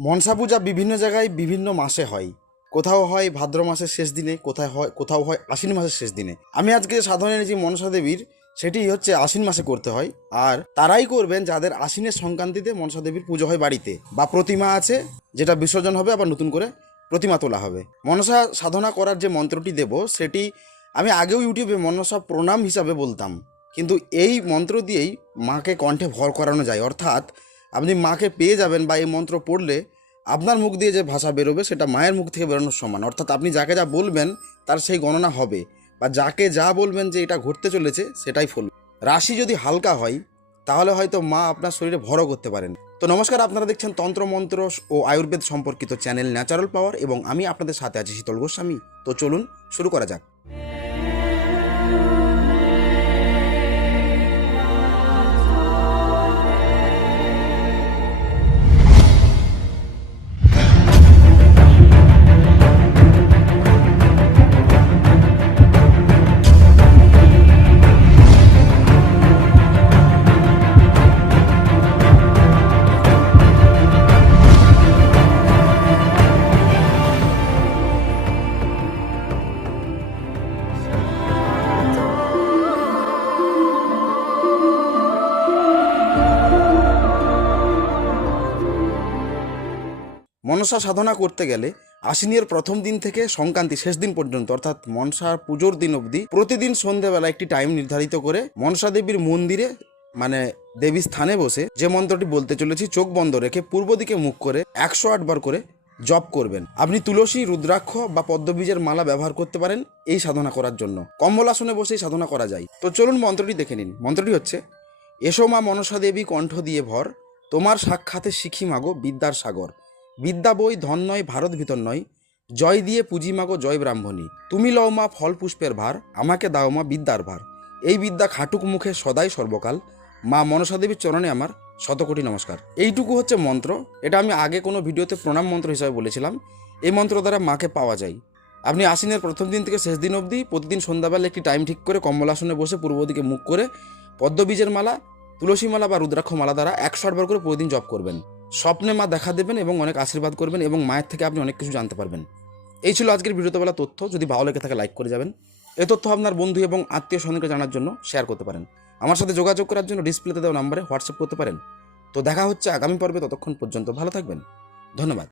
মনসা পূজা বিভিন্ন জায়গায় বিভিন্ন মাসে হয়। কোথাও হয় ভাদ্র মাসের শেষ দিনে, কোথায় হয় কোথাও হয় আশ্বিন মাসের শেষ দিনে। আমি আজকে সাধনে এনেছি মনসা দেবীর, সেটি হচ্ছে আশ্বিন মাসে করতে হয়। আর তারাই করবেন যাদের আশ্বিনের সংক্রান্তিতে মনসা দেবীর পুজো হয় বাড়িতে। বা প্রতিমা আছে, যেটা বিসর্জন হবে আবার নতুন করে প্রতিমা তোলা হবে। মনসা সাধনা করার যে মন্ত্রটি দেব, সেটি আমি আগেও ইউটিউবে মনসা প্রণাম হিসাবে বলতাম। কিন্তু এই মন্ত্র দিয়েই মাকে কণ্ঠে ভর করানো যায়। অর্থাৎ আপনি মাকে পেয়ে যাবেন বা এই মন্ত্র পড়লে আপনার মুখ দিয়ে যে ভাষা বেরোবে, সেটা মায়ের মুখ থেকে বেরোনোর সমান। অর্থাৎ আপনি যাকে যা বলবেন, তার সেই গণনা হবে। বা যাকে যা বলবেন যে এটা ঘটতে চলেছে, সেটাই ফল। রাশি যদি হালকা হয়, তাহলে হয়তো মা আপনার শরীরে ভরও করতে পারেন। তো নমস্কার, আপনারা দেখছেন তন্ত্র মন্ত্র ও আয়ুর্বেদ সম্পর্কিত চ্যানেল ন্যাচারাল পাওয়ার এবং আমি আপনাদের সাথে আছি শীতল গোস্বামী। তো চলুন, শুরু করা যাক। মনসা সাধনা করতে গেলে আশ্বিনের প্রথম দিন থেকে সংক্রান্তি শেষ দিন পর্যন্ত, অর্থাৎ মনসা পুজোর দিন অবধি প্রতিদিন সন্ধ্যেবেলা একটি টাইম নির্ধারিত করে মনসা দেবীর মন্দিরে মানে দেবী স্থানে বসে যে মন্ত্রটি বলতে চলেছি, চোখ বন্ধ রেখে পূর্ব দিকে মুখ করে একশো আটবার করে জপ করবেন। আপনি তুলসী, রুদ্রাক্ষ বা পদ্মবীজের মালা ব্যবহার করতে পারেন এই সাধনা করার জন্য। কম্বলাসনে বসেই সাধনা করা যায়। তো চলুন মন্ত্রটি দেখে নিন। মন্ত্রটি হচ্ছে, এসো মা মনসা দেবী কণ্ঠ দিয়ে ভর, তোমার সাক্ষাতে শিখি মাগো বিদ্যার সাগর। বিদ্যা বই, ধন নয়, ভারত ভিতর নয়। জয় দিয়ে পুঁজি মাগো, জয় ব্রাহ্মণী। তুমি লও মা ফল পুষ্পের ভার, আমাকে দাও মা বিদ্যার ভার। এই বিদ্যা খাটুক মুখে সদাই সর্বকাল। মা মনসা দেবীর চরণে আমার শতকোটি নমস্কার। এইটুকু হচ্ছে মন্ত্র। এটা আমি আগে কোনো ভিডিওতে প্রণাম মন্ত্র হিসাবে বলেছিলাম। এই মন্ত্র দ্বারা মাকে পাওয়া যায়। আপনি আশ্বিনের প্রথম দিন থেকে শেষ দিন অবধি প্রতিদিন সন্ধ্যাবেলা একটি টাইম ঠিক করে কমলাসনে বসে পূর্ব দিকে মুখ করে পদ্মবীজের মালা তুলসী মালা বা রুদ্রাক্ষ মালা দ্বারা একশো আটবার করে প্রতিদিন জপ করবেন। স্বপ্নে মা দেখা দেবেন এবং অনেক আশীর্বাদ করবেন এবং মায়ের থেকে আপনি অনেক কিছু জানতে পারবেন। এই ছিল আজকের ভিডিওতে বলা তথ্য। যদি ভালো লেগে থাকে লাইক করে যাবেন। এ তথ্য আপনার বন্ধু এবং আত্মীয় স্বজনকে জানার জন্য শেয়ার করতে পারেন। আমার সাথে যোগাযোগ করার জন্য ডিসপ্লেতে দেওয়া নাম্বারে হোয়াটসঅ্যাপ করতে পারেন। তো দেখা হচ্ছে আগামী পর্বে, ততক্ষণ পর্যন্ত ভালো থাকবেন। ধন্যবাদ।